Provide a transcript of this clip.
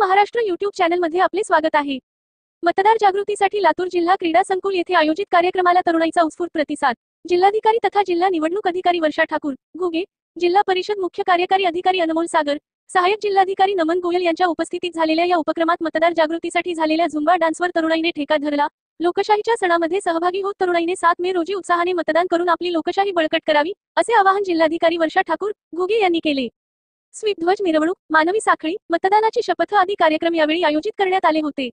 Maharashtra YouTube चॅनलमध्ये आपले स्वागत आहे। मतदार जागृतीसाठी लातूर जिल्हा क्रीडा संकुल येथे आयोजित कार्यक्रमाला तरुणाईचा उत्स्फूर्त प्रतिसाद। जिल्हाधिकारी तथा जिल्हा निवडणूक अधिकारी वर्षा ठाकूर घुगे, जिल्हा परिषद मुख्य कार्यकारी अधिकारी अनमोल सागर, सहाय्यक जिल्हाधिकारी नमन गोयल यांच्या उपस्थितीत झालेल्या या उपक्रमात मतदार जागृतीसाठी झालेल्या झुंबा डान्सवर तरुणाईने ठेका धरला। लोकशाहीच्या सणामध्ये सहभागी होत तरुणाईने 7 मे रोजी उत्साहाने मतदान करून आपली लोकशाही बळकट करावी, असे आवाहन जिल्हाधिकारी वर्षा ठाकूर घुगे यांनी केले। स्वीप ध्वज मिरवणूक, मानवी साखळी, मतदानाची शपथ आदी कार्यक्रम यावेळी आयोजित करण्यात आले होते।